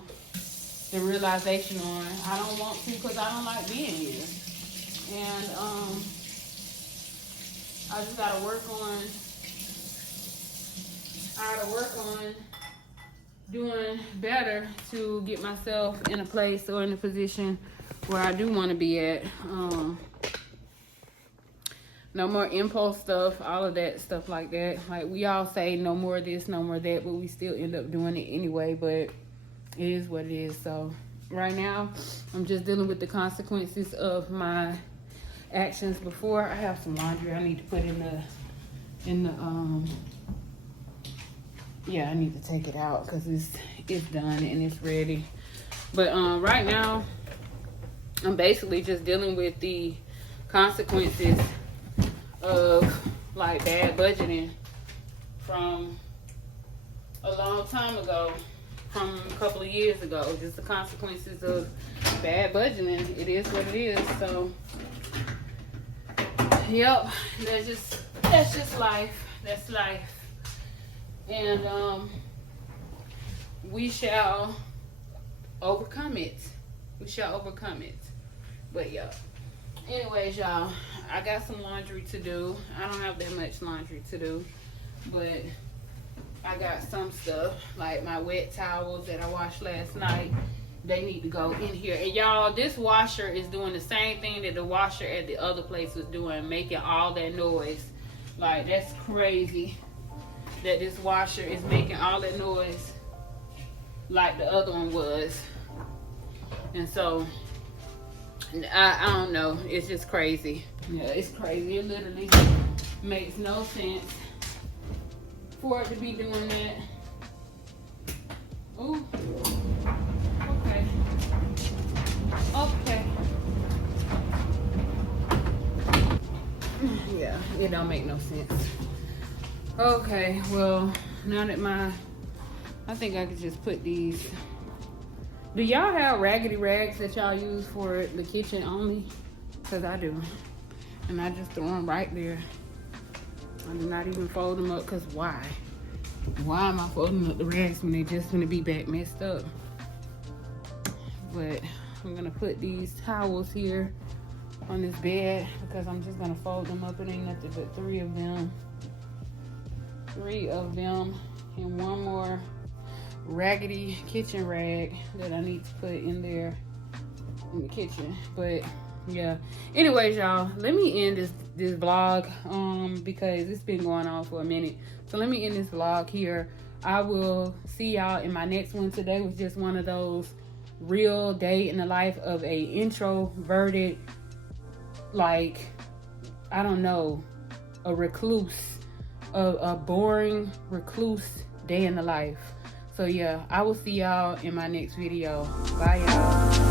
the realization on. I don't want to because I don't like being here. And I just gotta work on doing better to get myself in a place or in a position where I do want to be at. No more impulse stuff, all of that stuff like that. Like, we all say no more of this, no more of that, but we still end up doing it anyway. But it is what it is. So right now, I'm just dealing with the consequences of my actions before. I have some laundry I need to put in the yeah, I need to take it out because it's done and it's ready. But right now, I'm basically just dealing with the consequences of like bad budgeting from a long time ago, from a couple of years ago. Just the consequences of bad budgeting. It is what it is. So yep, that's just life. That's life. And we shall overcome it. We shall overcome it. But yeah. Anyways, y'all, I got some laundry to do. I don't have that much laundry to do, but I got some stuff, like my wet towels that I washed last night. They need to go in here. And y'all, this washer is doing the same thing that the washer at the other place was doing, making all that noise. Like, that's crazy that this washer is making all that noise like the other one was. And so I don't know, it's just crazy. Yeah, it's crazy. It literally makes no sense for it to be doing that. Ooh. Okay. Okay. Yeah, it don't make no sense. Okay, well, now that I think I could just put these. Do y'all have raggedy rags that y'all use for the kitchen only? Because I do. And I just throw them right there. I do not even fold them up, because why? Why am I folding up the rags when they just gonna be back messed up? But I'm gonna put these towels here on this bed because I'm just gonna fold them up. It ain't nothing but 3 of them. 3 of them and one more raggedy kitchen rag that I need to put in there in the kitchen. But yeah, anyways, y'all, let me end this vlog because it's been going on for a minute. So let me end this vlog here. I will see y'all in my next one. Today was just one of those real day in the life of a introverted, like, I don't know, a recluse, a boring recluse day in the life. So yeah, I will see y'all in my next video. Bye, y'all.